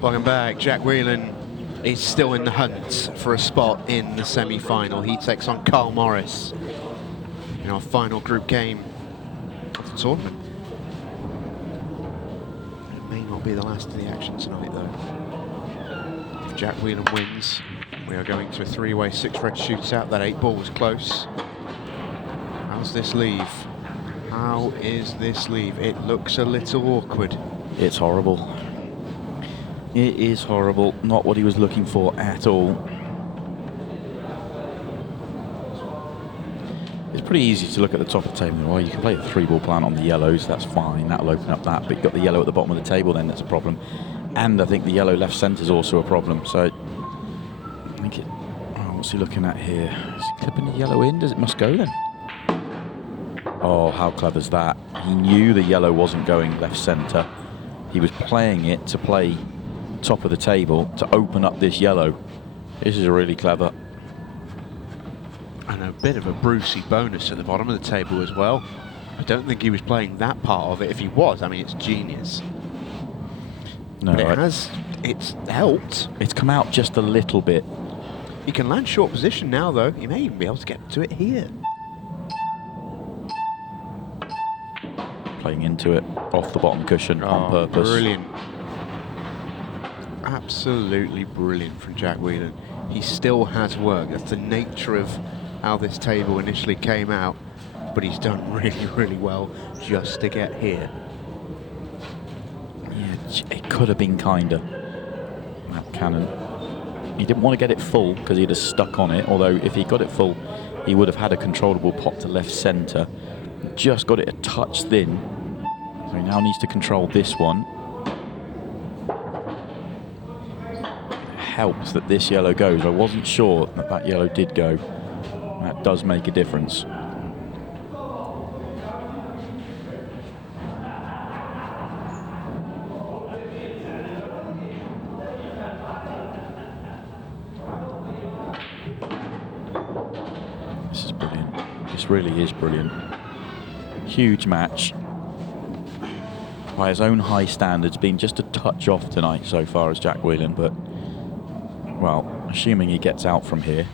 Welcome back. Jack Whelan is still in the hunt for a spot in the semi-final. He takes on Carl Morris in our final group game of the tournament. It may not be the last of the action tonight, though. If Jack Whelan wins, we are going to a three-way six-red shootout. That 8 ball was close. How's this leave? How is this leave? It looks a little awkward. It's horrible. It is horrible. Not what he was looking for at all. It's pretty easy to look at the top of the table. Well, you can play the 3-ball plan on the yellows. That's fine. That'll open up that. But you've got the yellow at the bottom of the table. Then that's a problem. And I think the yellow left centre is also a problem. So I think it. Oh, what's he looking at here? Is he clipping the yellow in? Does it must go then? Oh, how clever is that? He knew the yellow wasn't going left centre. He was playing it to play top of the table to open up this yellow. This is really clever. And a bit of a Brucey bonus at the bottom of the table as well. I don't think he was playing that part of it. If he was, I mean, it's genius. No, but it's helped. It's come out just a little bit. He can land short position now, though. He may even be able to get to it here. Playing into it off the bottom cushion on purpose. Brilliant. Absolutely brilliant from Jack Whelan. He still has work. That's the nature of how this table initially came out, but he's done really, really well just to get here. Yeah, it could have been kinder. That cannon. He didn't want to get it full because he'd have stuck on it, although if he got it full, he would have had a controllable pot to left centre. Just got it a touch thin, so he now needs to control this one. Helps that this yellow goes. I wasn't sure that that yellow did go. That does make a difference. This is brilliant. This really is brilliant. Huge match. By his own high standards, been just a touch off tonight so far as Jack Whelan, but well, assuming he gets out from here,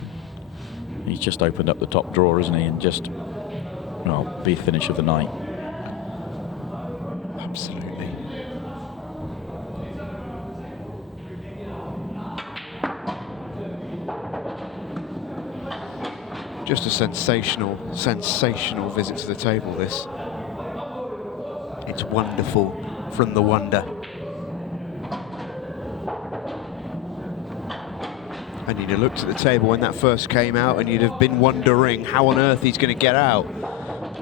he's just opened up the top drawer, isn't he? And just, well, be finish of the night. Absolutely. Just a sensational, sensational visit to the table, this. It's wonderful from the wonder. And you'd have looked at the table when that first came out and you'd have been wondering how on earth he's going to get out.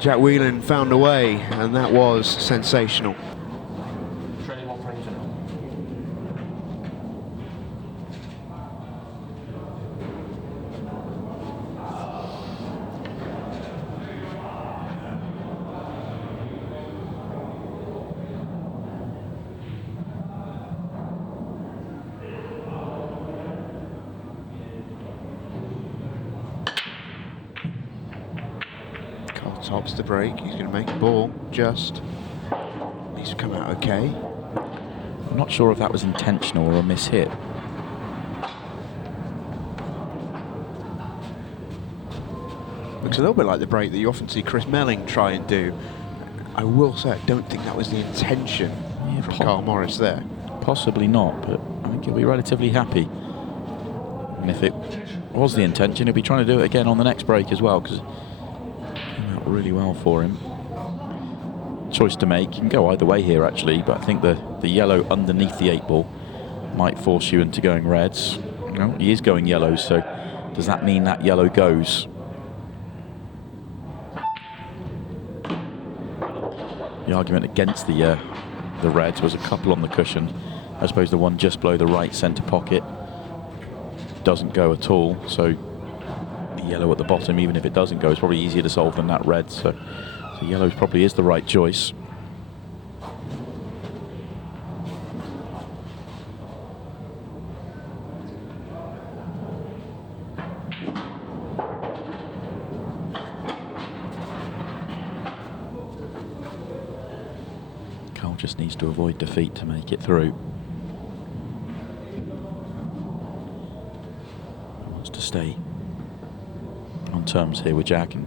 Jack Whelan found a way, and that was sensational. Tops the break. He's going to make a ball. Just he's come out okay. I'm not sure if that was intentional or a miss-hit. Looks a little bit like the break that you often see Chris Melling try and do. I will say I don't think that was the intention from Carl Morris there. Possibly not, but I think he'll be relatively happy. And if it was the intention, he'll be trying to do it again on the next break as well, because really well for him. Choice to make. You can go either way here actually, but I think the yellow underneath the 8 ball might force you into going reds. No, he is going yellows, so does that mean that yellow goes? The argument against the reds was a couple on the cushion. I suppose the one just below the right centre pocket doesn't go at all, so yellow at the bottom, even if it doesn't go, it's probably easier to solve than that red, so yellow probably is the right choice. Carl just needs to avoid defeat to make it through. to stay on terms here with Jack and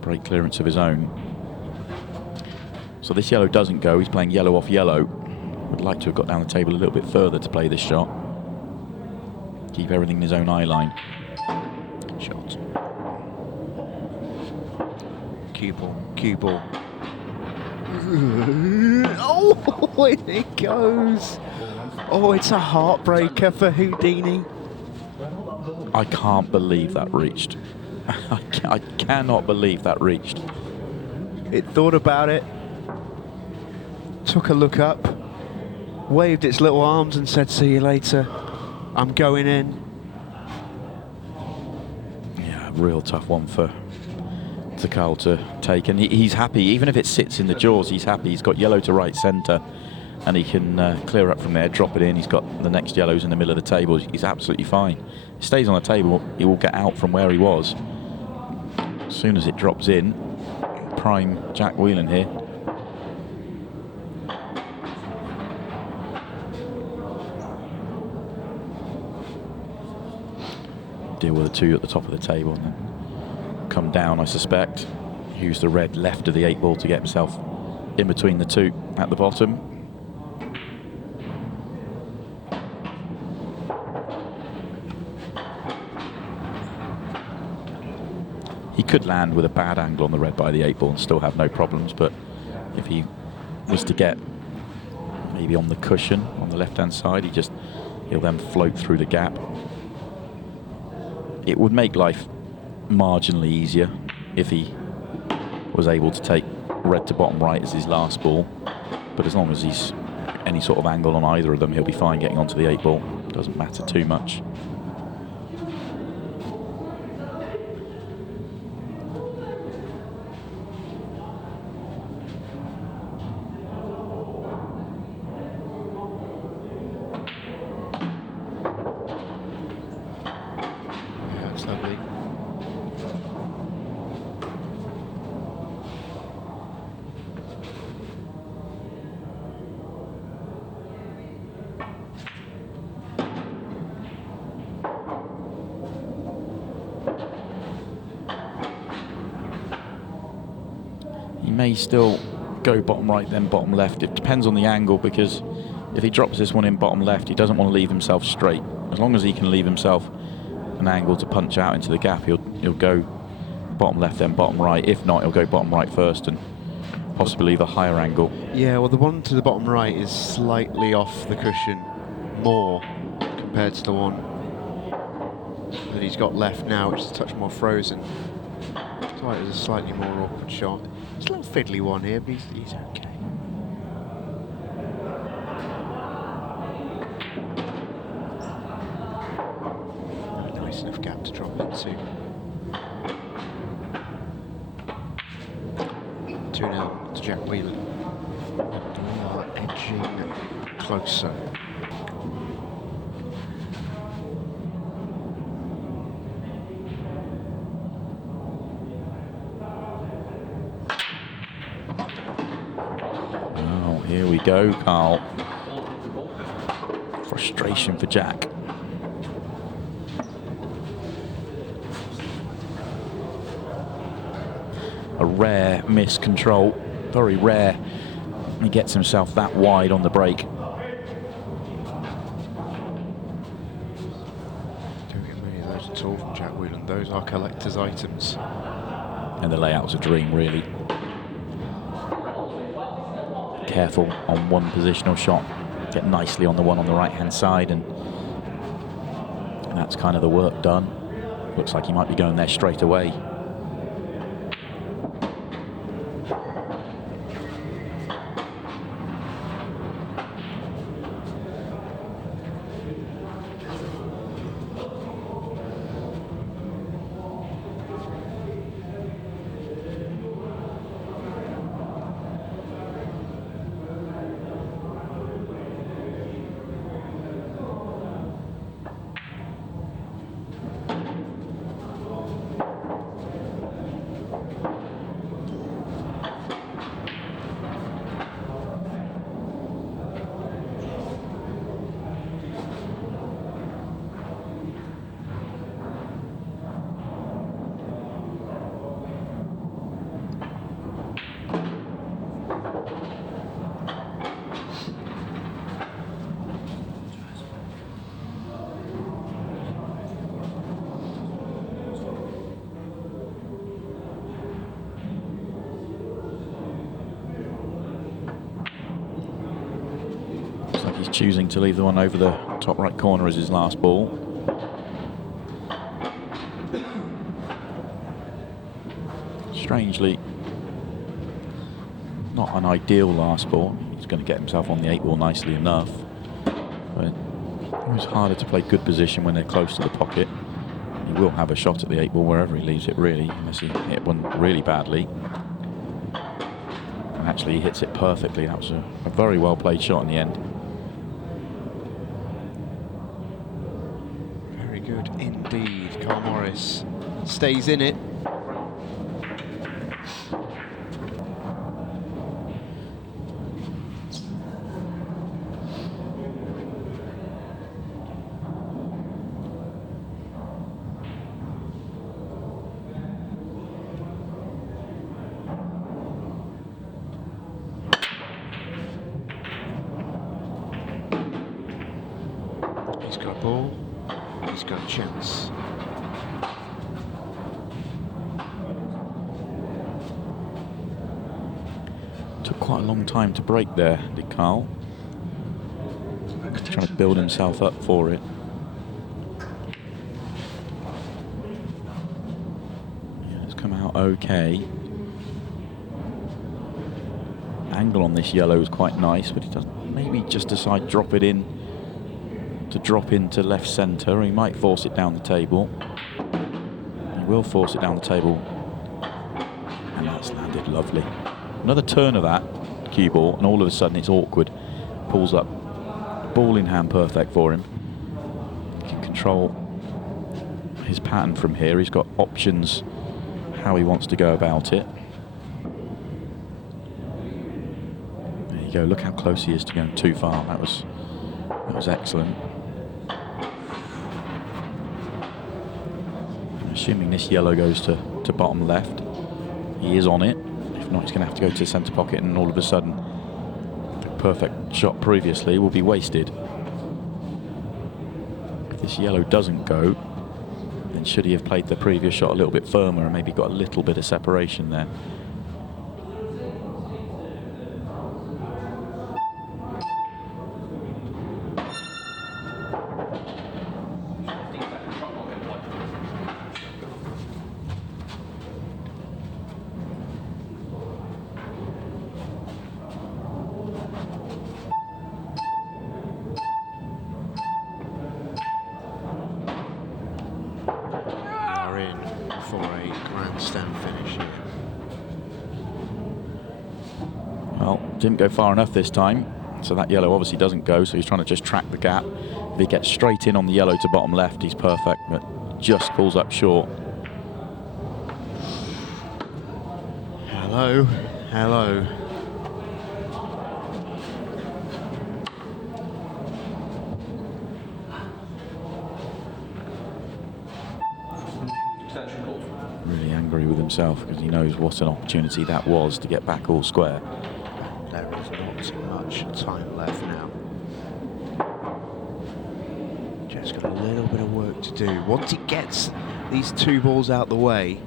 break clearance of his own. So this yellow doesn't go. He's playing yellow off yellow. Would like to have got down the table a little bit further to play this shot. Keep everything in his own eye line. Shot. Cue ball. Cue ball. Oh, in it goes. Oh, it's a heartbreaker for Houdini. I can't believe that reached. I cannot believe that reached. It thought about it, took a look up, waved its little arms and said, "See you later. I'm going in." Yeah, real tough one for Carl to take, and he's happy. Even if it sits in the jaws, he's happy. He's got yellow to right centre, and he can clear up from there, drop it in. He's got the next yellows in the middle of the table. He's absolutely fine. He stays on the table, he will get out from where he was. As soon as it drops in, prime Jack Whelan here. Deal with the two at the top of the table and then come down, I suspect. Use the red left of the 8 ball to get himself in between the two at the bottom. He could land with a bad angle on the red by the 8 ball and still have no problems, but if he was to get maybe on the cushion on the left hand side, he'll then float through the gap. It would make life marginally easier if he was able to take red to bottom right as his last ball, but as long as he's any sort of angle on either of them, he'll be fine getting onto the 8 ball. Doesn't matter too much. Yeah, it's lovely. He may still go bottom right, then bottom left. It depends on the angle, because if he drops this one in bottom left, he doesn't want to leave himself straight. As long as he can leave himself an angle to punch out into the gap, he'll go bottom left, then bottom right. If not, he'll go bottom right first and possibly the higher angle. Yeah, well, the one to the bottom right is slightly off the cushion more compared to the one that he's got left now, which is a touch more frozen. So it was a slightly more awkward shot. It's a little fiddly one here, but he's okay. Nice enough gap to drop into. 2-0 to Jack Whelan. And we are edging closer. Oh, here we go, Carl. Frustration for Jack. A rare miscontrol, very rare. He gets himself that wide on the break. Don't get many of those at all from Jack Whelan. Those are collector's items. And the layout's a dream, really. Careful on one positional shot. Get nicely on the one on the right-hand side, and that's kind of the work done. Looks like he might be going there straight away. choosing to leave the one over the top right corner as his last ball. Strangely, not an ideal last ball. He's going to get himself on the 8 ball nicely enough. But it was harder to play good position when they're close to the pocket. He will have a shot at the 8 ball wherever he leaves it, really, unless he hit one really badly. And actually, he hits it perfectly. That was a very well played shot in the end. Very good indeed. Carl Morris stays in it. He's got a ball, he's got a chance. Took quite a long time to break there, did Carl? Trying to build himself up for it. Yeah, it's come out okay. Angle on this yellow is quite nice, but he does maybe just decide to drop it in, to drop into left centre. He might force it down the table. He will force it down the table. And that's landed lovely. Another turn of that cue ball, and all of a sudden it's awkward. Pulls up. Ball in hand perfect for him. He can control his pattern from here. He's got options how he wants to go about it. There you go. Look how close he is to going too far. That was excellent. I'm assuming this yellow goes to bottom left. He is on it. If not, he's going to have to go to the centre pocket, and all of a sudden the perfect shot previously will be wasted. If this yellow doesn't go, then should he have played the previous shot a little bit firmer and maybe got a little bit of separation there? For a grandstand finish here. Well, didn't go far enough this time, so that yellow obviously doesn't go, so he's trying to just track the gap. If he gets straight in on the yellow to bottom left, he's perfect, but just pulls up short. Hello, hello. Really angry with himself because he knows what an opportunity that was to get back all square. There is not too much time left now. Jeff's got a little bit of work to do. Once he gets these 2 balls out the way,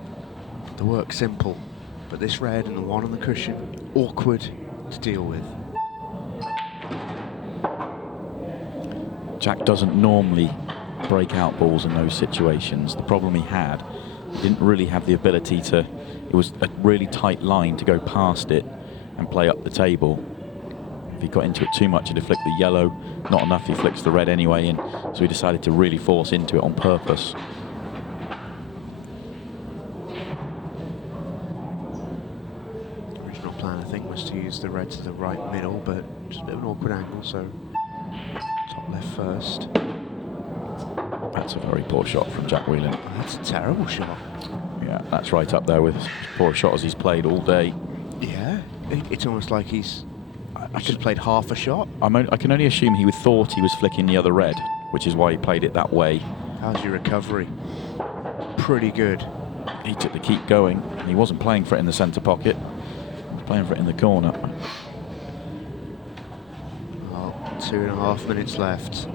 the work's simple. But this red and the one on the cushion, awkward to deal with. Jack doesn't normally break out balls in those situations. The problem he had, he didn't really have the ability to, it was a really tight line to go past it and play up the table. If he got into it too much, he'd have flicked the yellow. Not enough, he flicks the red anyway, and so he decided to really force into it on purpose. Original plan, I think, was to use the red to the right middle, but just a bit of an awkward angle, so top left first. That's a very poor shot from Jack Whelan. Oh, that's a terrible shot. Yeah, that's right up there with as poor a shot as he's played all day. Yeah, it's almost like he's just played half a shot. I can only assume he thought he was flicking the other red, which is why he played it that way. How's your recovery? Pretty good. He took the keep going. He wasn't playing for it in the centre pocket. He was playing for it in the corner. Well, 2.5 minutes left.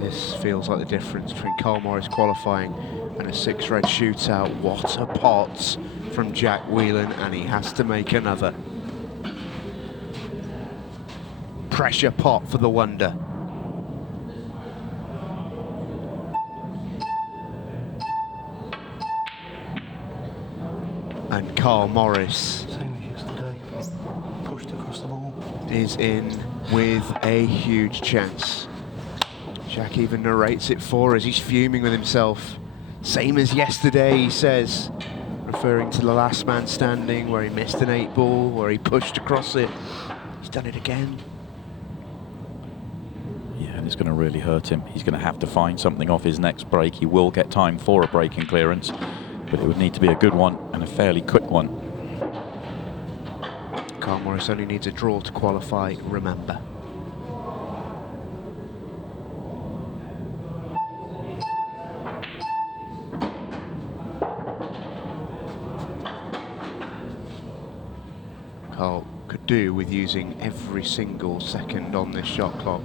This feels like the difference between Carl Morris qualifying and a 6-red shootout. What a pot from Jack Whelan, and he has to make another. pressure pot for the wonder. And Carl Morris Pushed across the ball. is in with a huge chance. Jack even narrates it for us. He's fuming with himself. Same as yesterday, he says, referring to the last man standing, where he missed an 8-ball, where he pushed across it. He's done it again. Yeah, and it's going to really hurt him. He's going to have to find something off his next break. He will get time for a breaking clearance, but it would need to be a good one and a fairly quick one. Carl Morris only needs a draw to qualify, remember. Carl could do with using every single second on this shot clock.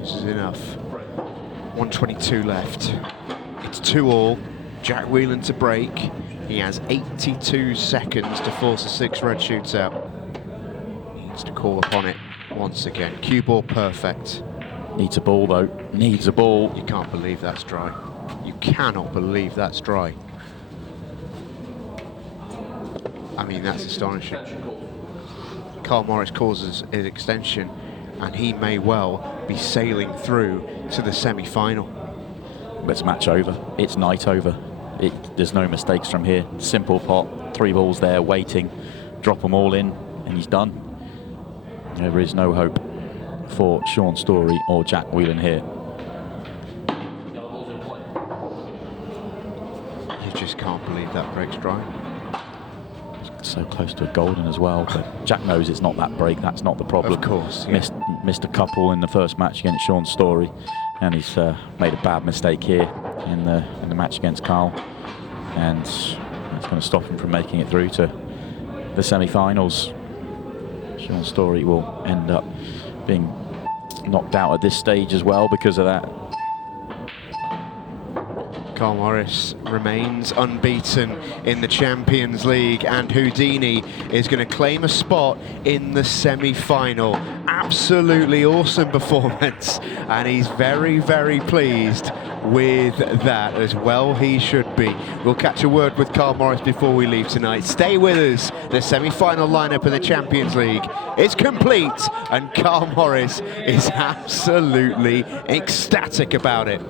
This is enough. 122 left. It's 2-all. Jack Whelan to break. He has 82 seconds to force a 6 red shootout. Needs to call upon it once again. Cue ball perfect. Needs a ball though. Needs a ball. You can't believe that's dry. You cannot believe that's dry. I mean, that's astonishing. Carl Morris causes an extension, and he may well be sailing through to the semi-final. It's match over. It's night over. There's no mistakes from here. Simple pot. 3 balls there waiting. Drop them all in, and he's done. There is no hope for Sean Story or Jack Whelan here. You just can't believe that break's dry. So close to a golden as well, but Jack knows it's not that break. That's not the problem. Of course, yeah. Missed a couple in the first match against Sean Story, and he's made a bad mistake here in the match against Carl, and it's going to stop him from making it through to the semi-finals. Sean Story will end up being knocked out at this stage as well because of that. Carl Morris remains unbeaten in the Champions League, and Houdini is going to claim a spot in the semi-final. Absolutely awesome performance, and he's very, very pleased with that, as well he should be. We'll catch a word with Carl Morris before we leave tonight. Stay with us. The semi-final lineup in the Champions League is complete, and Carl Morris is absolutely ecstatic about it.